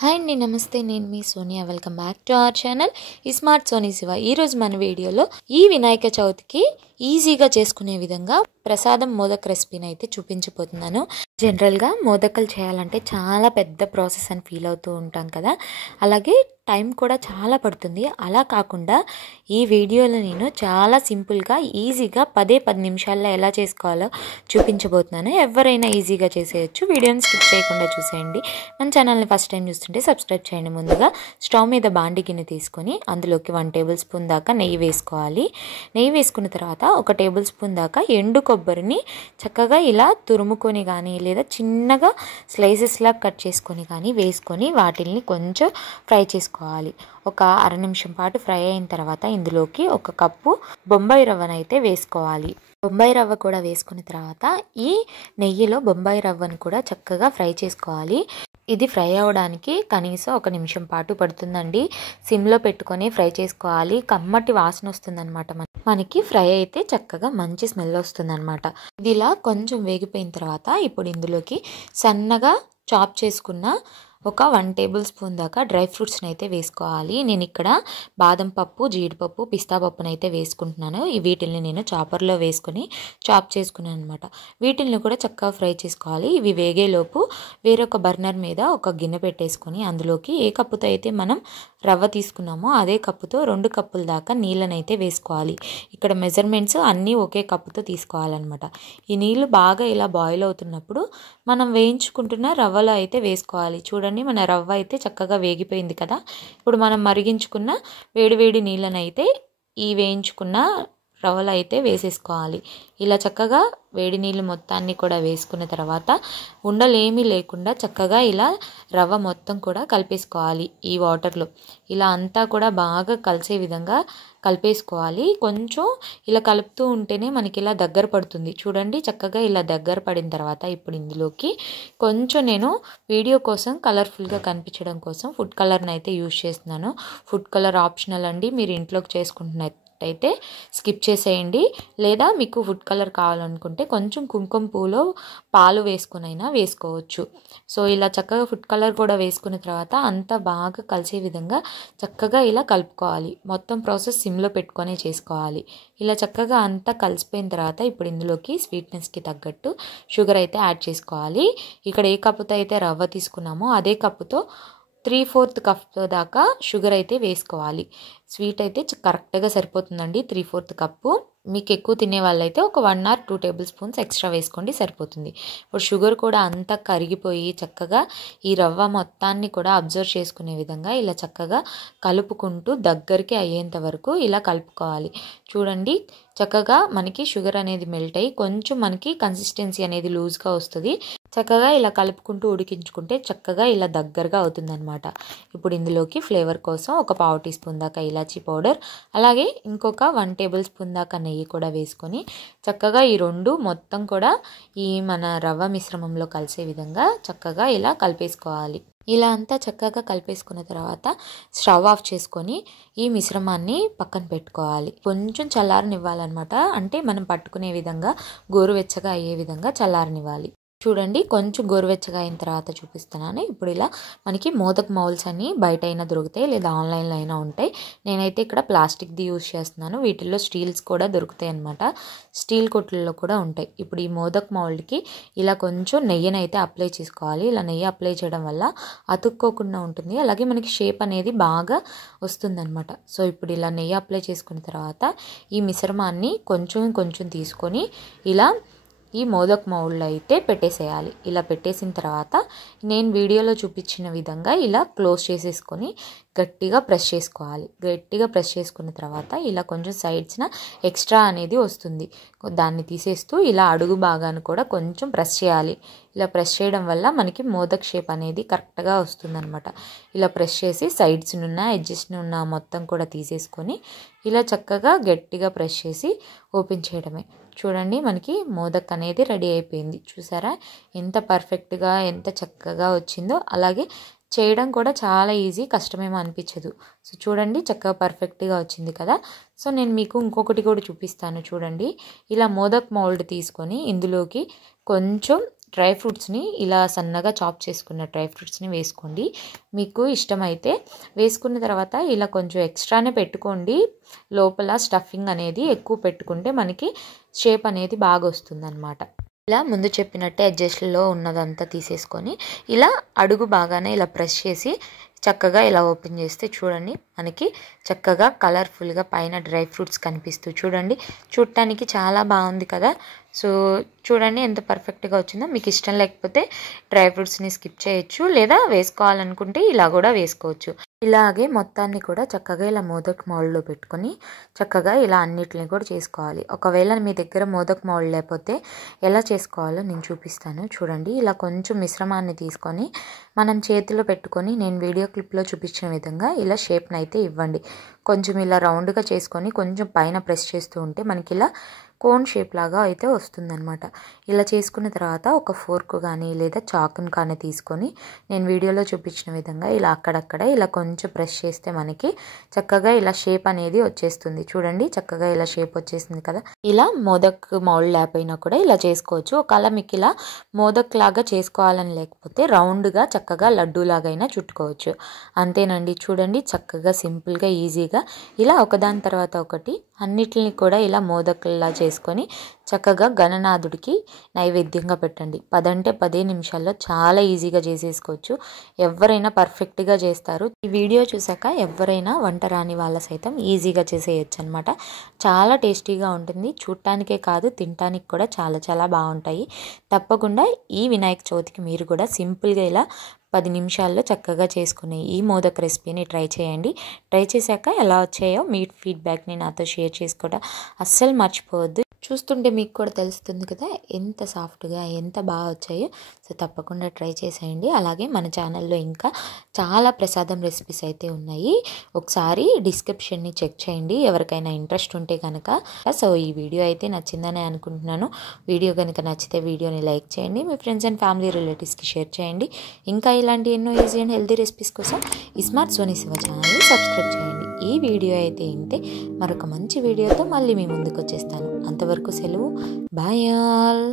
Hi అండి, నమస్తే. నేను మీ Sonia. Welcome back to our channel smart Soni Shiva. ఈరోజు మన వీడియోలో ఈ వినాయక చవితికి ఈజీగా చేసుకునే విధంగా ప్రసాదం మోదక్ రెసిపీని అయితే చూపించబోతున్నాను. జనరల్గా మోదకలు చేయాలంటే చాలా పెద్ద ప్రాసెస్ అని ఫీల్ అవుతూ ఉంటాం కదా, అలాగే టైం కూడా చాలా పడుతుంది. అలా కాకుండా ఈ వీడియోలో నేను చాలా సింపుల్గా ఈజీగా 10 నిమిషాల్లో ఎలా చేసుకోవాలో చూపించబోతున్నాను. ఎవరైనా ఈజీగా చేసేయచ్చు. వీడియోని స్కిప్ చేయకుండా చూసేయండి. మన ఛానల్ని ఫస్ట్ టైం చూస్తుంటే సబ్స్క్రైబ్ చేయండి. ముందుగా స్టవ్ మీద బాండి గిన్నె తీసుకొని అందులోకి 1 టేబుల్ స్పూన్ దాకా నెయ్యి వేసుకోవాలి. నెయ్యి వేసుకున్న తర్వాత 1 టేబుల్ స్పూన్ దాకా ఎండు కొబ్బరిని చక్కగా ఇలా తురుముకొని కానీ లేదా చిన్నగా స్లైసెస్లా కట్ చేసుకొని కానీ వేసుకొని వాటిల్ని కొంచెం ఫ్రై చేసుకోవాలి. ఒక అర నిమిషం పాటు ఫ్రై అయిన తర్వాత ఇందులోకి 1 కప్పు బొంబాయి రవ్వనైతే వేసుకోవాలి. బొంబాయి రవ్వ కూడా వేసుకున్న తర్వాత ఈ నెయ్యిలో బొంబాయి రవ్వను కూడా చక్కగా ఫ్రై చేసుకోవాలి. ఇది ఫ్రై అవ్వడానికి కనీసం 1 నిమిషం పాటు పడుతుందండి. సిమ్లో పెట్టుకొని ఫ్రై చేసుకోవాలి. కమ్మటి వాసన వస్తుందన్నమాట. మనకి ఫ్రై అయితే చక్కగా మంచి స్మెల్ వస్తుందన్నమాట. ఇది ఇలా కొంచెం వేగిపోయిన తర్వాత ఇప్పుడు ఇందులోకి సన్నగా చాప్ చేసుకున్న ఒక 1 టేబుల్ స్పూన్ దాకా డ్రై ఫ్రూట్స్ని అయితే వేసుకోవాలి. నేను ఇక్కడ బాదం పప్పు, జీడిపప్పు, పిస్తా పప్పును అయితే వేసుకుంటున్నాను. వీటిల్ని నేను చాపర్లో వేసుకొని చాప్ చేసుకున్నాను అనమాట. వీటిల్ని కూడా చక్కగా ఫ్రై చేసుకోవాలి. ఇవి వేగేలోపు వేరొక బర్నర్ మీద ఒక గిన్నె పెట్టేసుకొని అందులోకి ఏ కప్పుతో అయితే మనం రవ్వ తీసుకున్నామో అదే కప్పుతో 2 కప్పుల దాకా నీళ్ళని అయితే వేసుకోవాలి. ఇక్కడ మెజర్మెంట్స్ అన్నీ ఒకే కప్పుతో తీసుకోవాలన్నమాట. ఈ నీళ్ళు బాగా ఇలా బాయిల్ అవుతున్నప్పుడు మనం వేయించుకుంటున్న రవ్వలో అయితే వేసుకోవాలి. చూడండి, మన రవ్వ అయితే చక్కగా వేగిపోయింది కదా. ఇప్పుడు మనం మరిగించుకున్న వేడి నీళ్ళని అయితే ఈ వేయించుకున్న రవ్వలో అయితే వేసేసుకోవాలి. ఇలా చక్కగా వేడి నీళ్ళు మొత్తాన్ని కూడా వేసుకున్న తర్వాత ఉండలేమీ లేకుండా చక్కగా ఇలా రవ్వ మొత్తం కూడా కలిపేసుకోవాలి. ఈ వాటర్లో ఇలా అంతా కూడా బాగా కలిసే విధంగా కలిపేసుకోవాలి. కొంచెం ఇలా కలుపుతూ ఉంటేనే మనకి ఇలా దగ్గర పడుతుంది. చూడండి, చక్కగా ఇలా దగ్గర పడిన తర్వాత ఇప్పుడు ఇందులోకి కొంచెం నేను వీడియో కోసం కలర్ఫుల్గా కనిపించడం కోసం ఫుడ్ కలర్ని అయితే యూజ్ చేస్తున్నాను. ఫుడ్ కలర్ ఆప్షనల్ అండి. మీరు ఇంట్లోకి చేసుకుంటున్నట్టయితే స్కిప్ చేసేయండి. లేదా మీకు ఫుడ్ కలర్ కావాలనుకుంటే కొంచెం కుంకుమ పూలో పాలు వేసుకుని అయినా వేసుకోవచ్చు. సో ఇలా చక్కగా ఫుడ్ కలర్ కూడా వేసుకున్న తర్వాత అంతా బాగా కలిసే విధంగా చక్కగా ఇలా కలుపుకోవాలి. మొత్తం ప్రాసెస్ సిమ్లో పెట్టుకొని చేసుకోవాలి. ఇలా చక్కగా అంతా కలిసిపోయిన తర్వాత ఇప్పుడు ఇందులోకి స్వీట్నెస్కి తగ్గట్టు షుగర్ అయితే యాడ్ చేసుకోవాలి. ఇక్కడ ఏ కప్పుతో అయితే రవ్వ తీసుకున్నామో అదే కప్పుతో 3/4 కప్ దాకా షుగర్ అయితే వేసుకోవాలి. స్వీట్ అయితే కరెక్ట్గా సరిపోతుందండి. 3/4 కప్పు. మీకు ఎక్కువ తినే వాళ్ళైతే ఒక 1 or 2 టేబుల్ స్పూన్స్ ఎక్స్ట్రా వేసుకోండి, సరిపోతుంది. ఇప్పుడు షుగర్ కూడా అంతా కరిగిపోయి చక్కగా ఈ రవ్వ మొత్తాన్ని కూడా అబ్జర్వ్ చేసుకునే విధంగా ఇలా చక్కగా కలుపుకుంటూ దగ్గరికి అయ్యేంత వరకు ఇలా కలుపుకోవాలి. చూడండి, చక్కగా మనకి షుగర్ అనేది మెల్ట్ అయ్యి కొంచెం మనకి కన్సిస్టెన్సీ అనేది లూజ్గా వస్తుంది. చక్కగా ఇలా కలుపుకుంటూ ఉడికించుకుంటే చక్కగా ఇలా దగ్గరగా అవుతుందన్నమాట. ఇప్పుడు ఇందులోకి ఫ్లేవర్ కోసం ఒక 1/2 టీ స్పూన్ దాకా ఇలాచీ పౌడర్, అలాగే ఇంకొక 1 టేబుల్ స్పూన్ దాకా నెయ్యి కూడా వేసుకొని చక్కగా ఈ 2 మొత్తం కూడా ఈ మన రవ్వ మిశ్రమంలో కలిసే విధంగా చక్కగా ఇలా కలిపేసుకోవాలి. ఇలా అంతా చక్కగా కలిపేసుకున్న తర్వాత స్టవ్ ఆఫ్ చేసుకొని ఈ మిశ్రమాన్ని పక్కన పెట్టుకోవాలి. కొంచెం చల్లారనివ్వాలన్నమాట. అంటే మనం పట్టుకునే విధంగా గోరువెచ్చగా అయ్యే విధంగా చల్లారనివ్వాలి. చూడండి, కొంచెం గోరువెచ్చగా అయిన తర్వాత చూపిస్తున్నాను. ఇప్పుడు ఇలా మనకి మోదక్ మౌల్స్ అని బయట అయినా దొరుకుతాయి, లేదా ఆన్లైన్లో అయినా ఉంటాయి. నేనైతే ఇక్కడ ప్లాస్టిక్ది యూజ్ చేస్తున్నాను. వీటిల్లో స్టీల్స్ కూడా దొరుకుతాయి అన్నమాట. స్టీల్ కొట్లలో కూడా ఉంటాయి. ఇప్పుడు ఈ మోదక్ మౌల్డ్కి ఇలా కొంచెం నెయ్యిని అయితే అప్లై చేసుకోవాలి. ఇలా నెయ్యి అప్లై చేయడం వల్ల అతుక్కోకుండా ఉంటుంది, అలాగే మనకి షేప్ అనేది బాగా వస్తుందన్నమాట. సో ఇప్పుడు ఇలా నెయ్యి అప్లై చేసుకున్న తర్వాత ఈ మిశ్రమాన్ని కొంచెం తీసుకొని ఇలా ఈ మోదక్ మౌల్డ్లో అయితే పెట్టేసేయాలి. ఇలా పెట్టేసిన తర్వాత నేను వీడియోలో చూపించిన విధంగా ఇలా క్లోజ్ చేసేసుకొని గట్టిగా ప్రెస్ చేసుకోవాలి. గట్టిగా ప్రెస్ చేసుకున్న తర్వాత ఇలా కొంచెం సైడ్స్న ఎక్స్ట్రా అనేది వస్తుంది. దాన్ని తీసేస్తూ ఇలా అడుగు భాగాన్ని కూడా కొంచెం ప్రెస్ చేయాలి. ఇలా ప్రెస్ చేయడం వల్ల మనకి మోదక్ షేప్ అనేది కరెక్ట్గా వస్తుందన్నమాట. ఇలా ప్రెస్ చేసి సైడ్స్ నున్న ఎడ్జెస్ నున్న మొత్తం కూడా తీసేసుకొని ఇలా చక్కగా గట్టిగా ప్రెస్ చేసి ఓపెన్ చేయడమే. చూడండి, మనకి మోదక్ అనేది రెడీ అయిపోయింది. చూసారా ఎంత పర్ఫెక్ట్గా, ఎంత చక్కగా వచ్చిందో. అలాగే చేయడం కూడా చాలా ఈజీ, కష్టమేమో అనిపించదు. సో చూడండి, చక్కగా పర్ఫెక్ట్గా వచ్చింది కదా. సో నేను మీకు ఇంకొకటి కూడా చూపిస్తాను. చూడండి, ఇలా మోదక్ మౌల్డ్ తీసుకొని ఇందులోకి కొంచెం డ్రై ఫ్రూట్స్ని ఇలా సన్నగా చాప్ చేసుకున్న డ్రై ఫ్రూట్స్ని వేసుకోండి. మీకు ఇష్టమైతే వేసుకున్న తర్వాత ఇలా కొంచెం ఎక్స్ట్రానే పెట్టుకోండి. లోపల స్టఫింగ్ అనేది ఎక్కువ పెట్టుకుంటే మనకి షేప్ అనేది బాగా వస్తుందన్నమాట. ఇలా ముందు చెప్పినట్టే ఎడ్జస్ట్లో ఉన్నదంతా తీసేసుకొని ఇలా అడుగు బాగానే ఇలా ప్రెస్ చేసి చక్కగా ఇలా ఓపెన్ చేస్తే చూడండి మనకి చక్కగా కలర్ఫుల్గా పైన డ్రై ఫ్రూట్స్ కనిపిస్తూ చూడండి, చూడటానికి చాలా బాగుంది కదా. సో చూడండి ఎంత పర్ఫెక్ట్గా వచ్చిందో. మీకు ఇష్టం లేకపోతే డ్రై ఫ్రూట్స్ని స్కిప్ చేయొచ్చు, లేదా వేసుకోవాలనుకుంటే ఇలా కూడా వేసుకోవచ్చు. ఇలాగే మొత్తాన్ని కూడా చక్కగా ఇలా మోదక్ మౌల్డ్లో పెట్టుకొని చక్కగా ఇలా అన్నిటిని కూడా చేసుకోవాలి. ఒకవేళ మీ దగ్గర మోదక్ మౌల్డ్ లేకపోతే ఎలా చేసుకోవాలో నేను చూపిస్తాను. చూడండి ఇలా కొంచెం మిశ్రమాన్ని తీసుకొని మనం చేతిలో పెట్టుకొని నేను వీడియో క్లిప్లో చూపించిన విధంగా ఇలా షేప్ని అయితే ఇవ్వండి. కొంచెం ఇలా రౌండ్గా చేసుకొని కొంచెం పైన ప్రెస్ చేస్తూ ఉంటే మనకి ఇలా కోన్ షేప్ లాగా అయితే వస్తుందన్నమాట. ఇలా చేసుకున్న తర్వాత ఒక ఫోర్క్ కానీ లేదా చాకుని కానీ తీసుకొని నేను వీడియోలో చూపించిన విధంగా ఇలా అక్కడక్కడ ఇలా కొంచెం ప్రెస్ చేస్తే మనకి చక్కగా ఇలా షేప్ అనేది వచ్చేస్తుంది. చూడండి చక్కగా ఇలా షేప్ వచ్చేసింది కదా. ఇలా మోదక్ మౌల్డ్ లేకపోయినా కూడా ఇలా చేసుకోవచ్చు. ఒకవేళ మీకు ఇలా మోదక్ లాగా చేసుకోవాలని లేకపోతే రౌండ్గా చక్కగా లడ్డూ లాగైనా చుట్టుకోవచ్చు. అంతేనండి. చూడండి చక్కగా సింపుల్గా ఈజీగా ఇలా ఒకదాని తర్వాత ఒకటి అన్నిటిని కూడా ఇలా మోదకుల్లా చేసుకొని చక్కగా గణనాథుడికి నైవేద్యంగా పెట్టండి. 10 అంటే 10 నిమిషాల్లో చాలా ఈజీగా చేసేసుకోవచ్చు. ఎవరైనా పర్ఫెక్ట్గా చేస్తారు. ఈ వీడియో చూసాక ఎవరైనా వంట రాని వాళ్ళ సైతం ఈజీగా చేసేయచ్చు అనమాట. చాలా టేస్టీగా ఉంటుంది. చూడటానికే కాదు తినటానికి కూడా చాలా చాలా బాగుంటాయి. తప్పకుండా ఈ వినాయక చవితికి మీరు కూడా సింపుల్గా ఇలా 10 నిమిషాల్లో చక్కగా చేసుకునే ఈ మోదక్ రెసిపీని ట్రై చేయండి. ట్రై చేశాక ఎలా వచ్చాయో మీ ఫీడ్బ్యాక్ని నాతో షేర్ చేసుకోవడం అస్సలు మర్చిపోవద్దు. చూస్తుంటే మీకు కూడా తెలుస్తుంది కదా ఎంత సాఫ్ట్గా ఎంత బాగా వచ్చాయో. సో తప్పకుండా ట్రై చేసేయండి. అలాగే మన ఛానల్లో ఇంకా చాలా ప్రసాదం రెసిపీస్ అయితే ఉన్నాయి. ఒకసారి డిస్క్రిప్షన్ని చెక్ చేయండి ఎవరికైనా ఇంట్రెస్ట్ ఉంటే కనుక. సో ఈ వీడియో అయితే నచ్చిందని అనుకుంటున్నాను. వీడియో కనుక నచ్చితే వీడియోని లైక్ చేయండి, మీ ఫ్రెండ్స్ అండ్ ఫ్యామిలీ రిలేటివ్స్కి షేర్ చేయండి. ఇంకా ఇలాంటి ఎన్నో ఈజీ అండ్ హెల్తీ రెసిపీస్ కోసం స్మార్ట్ సోనీ శివ ఛానల్ని సబ్స్క్రైబ్ చేయండి. ఈ వీడియో అయితే ఇంతే. మరొక మంచి వీడియోతో మళ్ళీ మీ ముందుకు వచ్చేస్తాను. అంతవరకు సెలవు. Bye all.